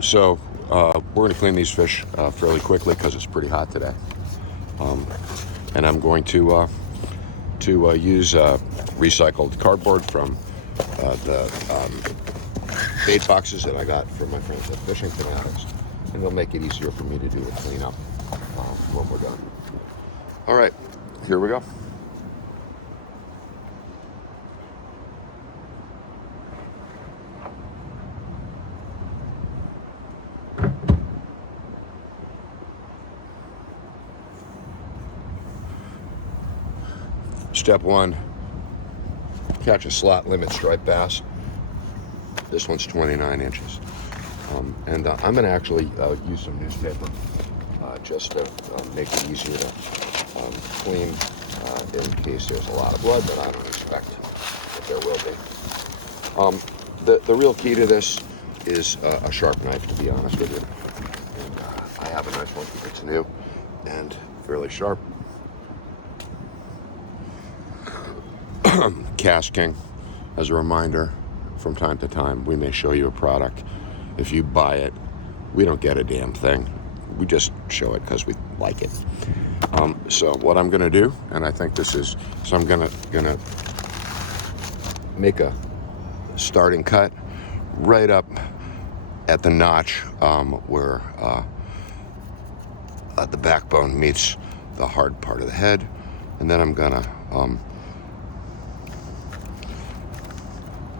So we're going to clean these fish fairly quickly because it's pretty hot today. And I'm going to use recycled cardboard from the bait boxes that I got from my friends at Fishing Fanatics, and it'll make it easier for me to do the cleanup when we're done. All right, here we go. Step one, catch a slot limit striped bass. This one's 29 inches. And I'm going to actually use some newspaper just to make it easier to clean in case there's a lot of blood, but I don't expect that there will be. The real key to this is a sharp knife, to be honest with you. And I have a nice one. It's new and fairly sharp. Casking, as a reminder, from time to time we may show you a product. If you buy it, we don't get a damn thing. We just show it because we like it. So what I'm going to do, and I think this is, so I'm going to make a starting cut right up at the notch where the backbone meets the hard part of the head, and then I'm going to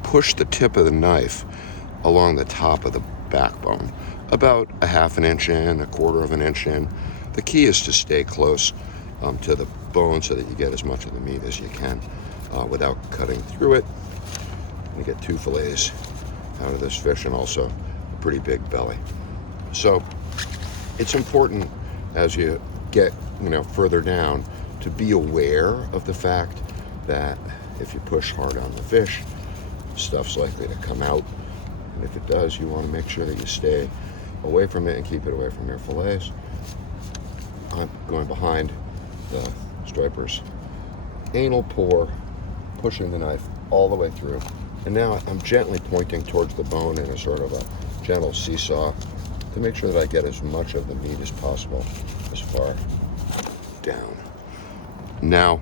push the tip of the knife along the top of the backbone, about a half an inch in, a quarter of an inch in. The key is to stay close to the bone so that you get as much of the meat as you can without cutting through it. You get 2 fillets out of this fish, and also a pretty big belly. So it's important as you get further down to be aware of the fact that if you push hard on the fish, stuff's likely to come out, and if it does, you want to make sure that you stay away from it and keep it away from your fillets. I'm going behind the striper's anal pore, pushing the knife all the way through, and now I'm gently pointing towards the bone in a sort of a gentle seesaw to make sure that I get as much of the meat as possible as far down. Now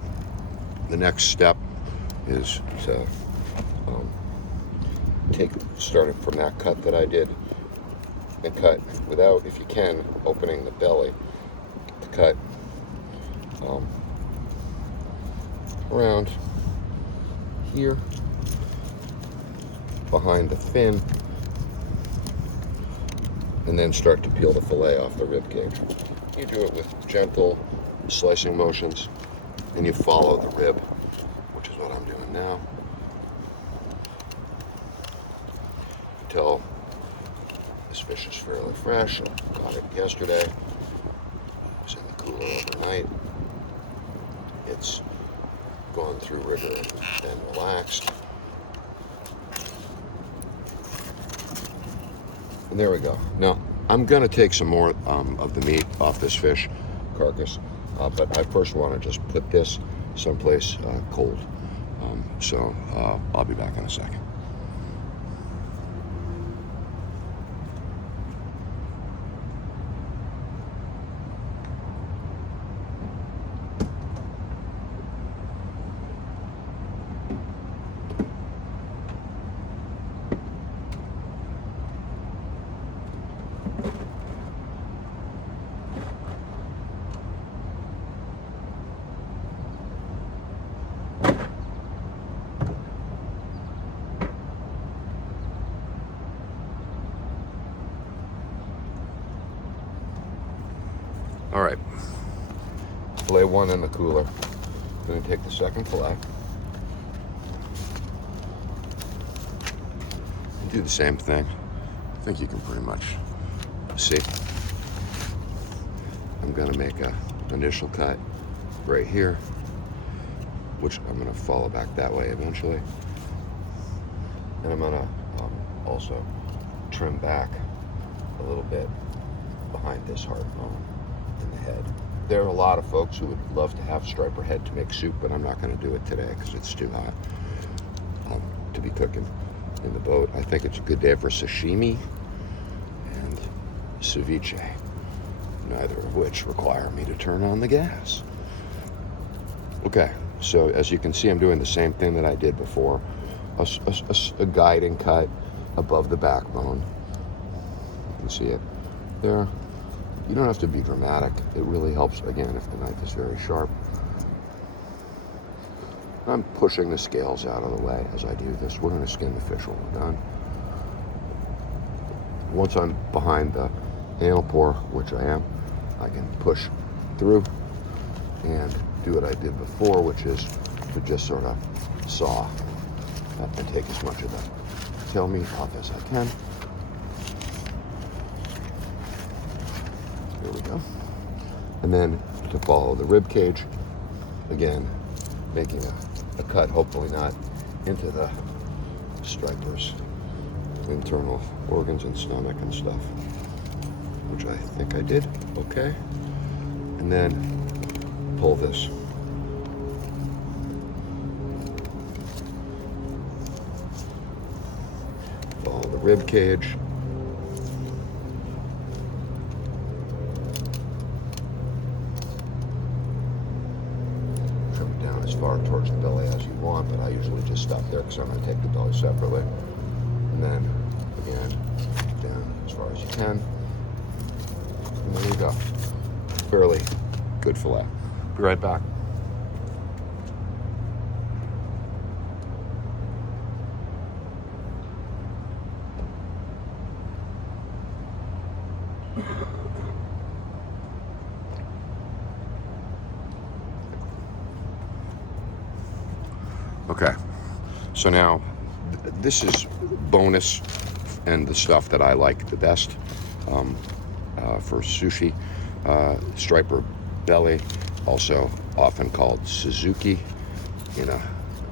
the next step is to starting from that cut that I did, and cut without, if you can, opening the belly, to cut around here behind the fin, and then start to peel the fillet off the rib cage. You do it with gentle slicing motions, and you follow the rib, which is what I'm doing now, until this fish is fairly fresh. I got it yesterday. It was in the cooler overnight. It's gone through rigor and then relaxed. And there we go. Now, I'm going to take some more of the meat off this fish carcass, but I first want to just put this someplace cold. So I'll be back in a second. All right, fillet 1 in the cooler. I'm going to take the second fillet and do the same thing. I think you can pretty much see. I'm going to make an initial cut right here, which I'm going to follow back that way eventually. And I'm going to also trim back a little bit behind this hard bone in the head. There are a lot of folks who would love to have striper head to make soup, but I'm not going to do it today because it's too hot to be cooking in the boat. I think it's a good day for sashimi, and ceviche, neither of which require me to turn on the gas. Okay, so as you can see, I'm doing the same thing that I did before. A guiding cut above the backbone. You can see it there. You don't have to be dramatic. It really helps, again, if the knife is very sharp. I'm pushing the scales out of the way as I do this. We're going to skin the fish when we're done. Once I'm behind the anal pore, which I am, I can push through and do what I did before, which is to just sort of saw and take as much of the tail meat off as I can. There we go. And then to follow the rib cage, again, making a cut, hopefully not into the striper's internal organs and stomach and stuff, which I think I did. Okay. And then pull this. Follow the rib cage. Trim it down as far towards the belly as you want, but I usually just stop there because I'm going to take the belly separately. And then, again, down as far as you can. And there you go. Fairly good fillet. Be right back. Okay, so now this is bonus and the stuff that I like the best for sushi. Striper belly, also often called Suzuki in a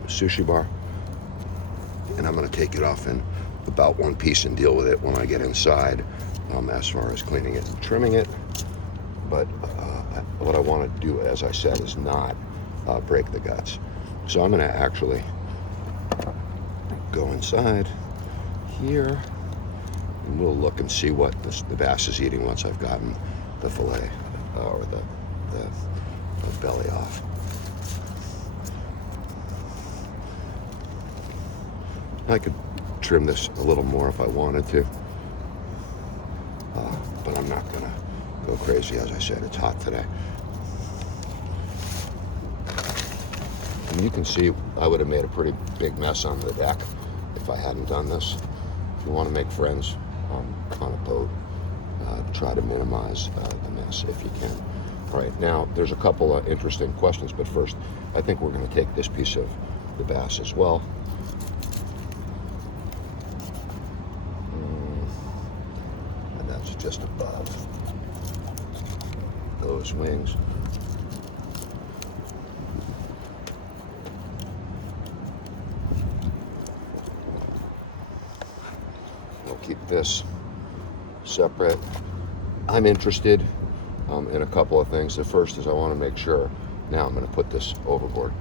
sushi bar. And I'm going to take it off in about one piece and deal with it when I get inside as far as cleaning it and trimming it. But what I want to do, as I said, is not break the guts. So I'm going to actually go inside here and we'll look and see what the bass is eating once I've gotten the fillet or the belly off. I could trim this a little more if I wanted to, but I'm not going to go crazy. As I said, it's hot today. And you can see I would have made a pretty big mess on the deck if I hadn't done this. If you want to make friends on a boat, try to minimize the mess if you can. All right, now there's a couple of interesting questions, but first I think we're going to take this piece of the bass as well. And that's just above those wings. We'll keep this separate. I'm interested in a couple of things. The first is I want to make sure, now I'm going to put this overboard,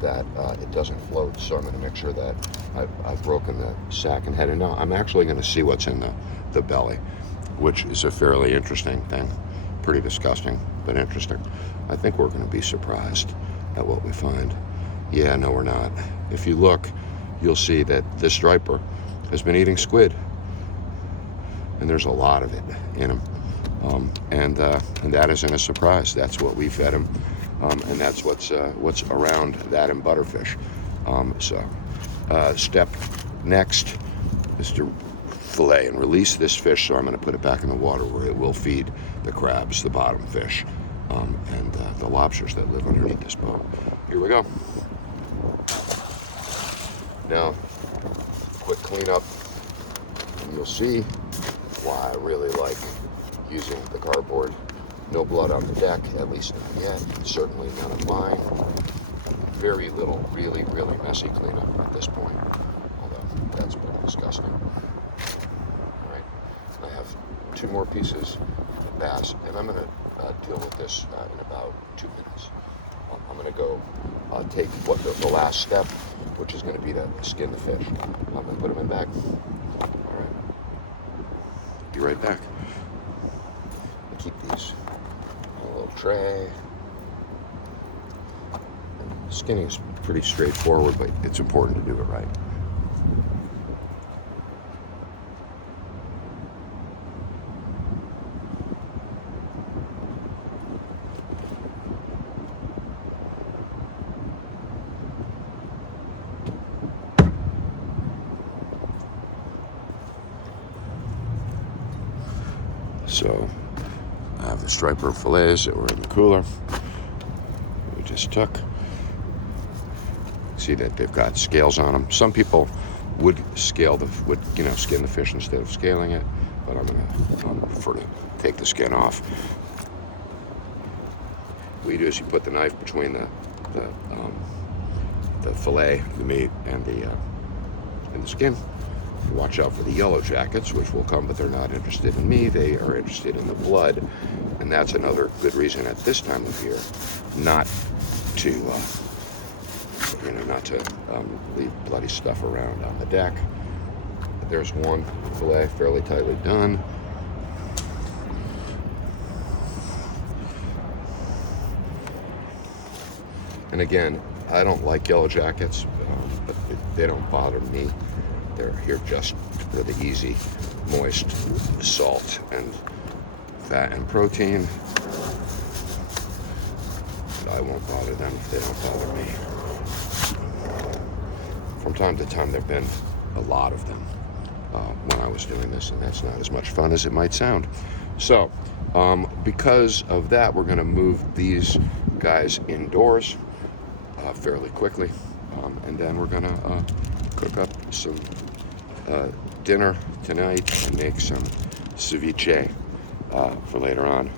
that it doesn't float. So I'm going to make sure that I've broken the sack and head. And now I'm actually going to see what's in the belly, which is a fairly interesting thing. Pretty disgusting, but interesting. I think we're going to be surprised at what we find. Yeah, no, we're not. If you look, you'll see that this striper has been eating squid, and there's a lot of it in him. And that isn't a surprise. That's what we fed him, and that's what's around that and butterfish. Step next is to fillet and release this fish. So I'm going to put it back in the water where it will feed the crabs, the bottom fish, and the lobsters that live underneath this boat. Here we go. Now, quick cleanup, and you'll see why I really like using the cardboard. No blood on the deck, at least not yet. Certainly none of mine. Very little, really, really messy cleanup at this point, although that's pretty disgusting. All right, I have 2 more pieces of bass, and I'm going to deal with this in about 2 minutes. I'm going to go take what the last step, which is going to be to skin the fish. I'm going to put them in bag. All right, be right back. keep these in a little tray. Skinning is pretty straightforward, but it's important to do it right. So I have the striper fillets that were in the cooler. We just took. See that they've got scales on them. Some people would skin the fish instead of scaling it, but I'm gonna prefer to take the skin off. What you do is you put the knife between the fillet, the meat, and the skin. You watch out for the yellow jackets, which will come, but they're not interested in me. They are interested in the blood, and that's another good reason at this time of year not to leave bloody stuff around on the deck. There's one fillet fairly tightly done. And again, I don't like yellow jackets, but they don't bother me. They're here just for the easy, moist salt and fat and protein. And I won't bother them if they don't bother me. From time to time, there have been a lot of them when I was doing this, and that's not as much fun as it might sound. So, because of that, we're going to move these guys indoors fairly quickly, and then we're going to cook up some dinner tonight and make some ceviche for later on.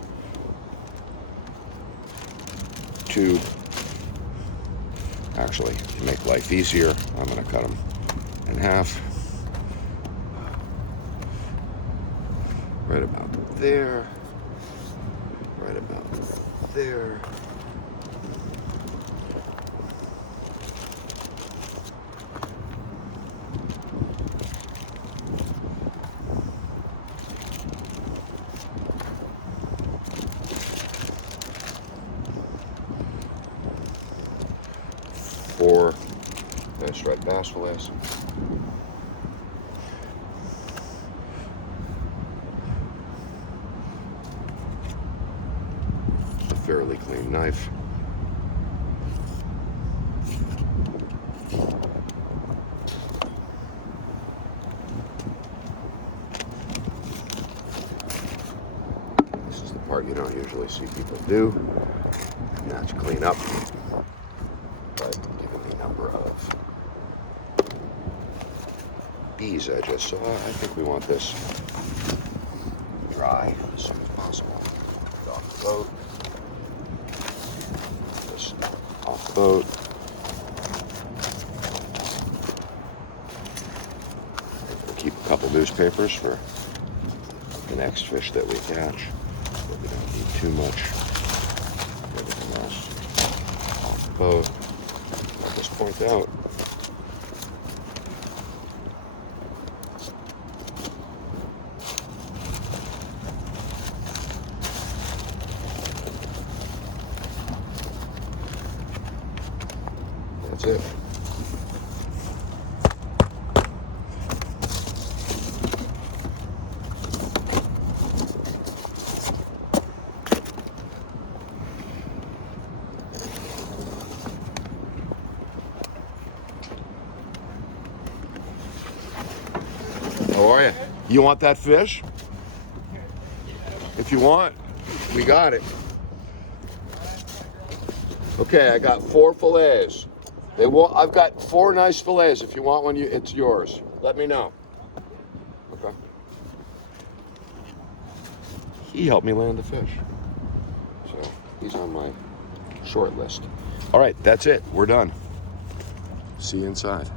Actually, to make life easier, I'm going to cut them in half. Right about there. Right about there. Four striped bass fillets. A fairly clean knife. This is the part you don't usually see people do, and that's clean up. But given the number of bees I just saw, I think we want this dry as soon as possible. Get off the boat. This off the boat. We'll keep a couple newspapers for the next fish that we catch, but we don't need too much. Everything else off the boat. I'll just point out that's it. How are you? You want that fish? If you want, we got it. Okay, I got 4 fillets. I've got 4 nice fillets. If you want one, it's yours. Let me know. Okay. He helped me land the fish, so he's on my short list. All right, that's it. We're done. See you inside.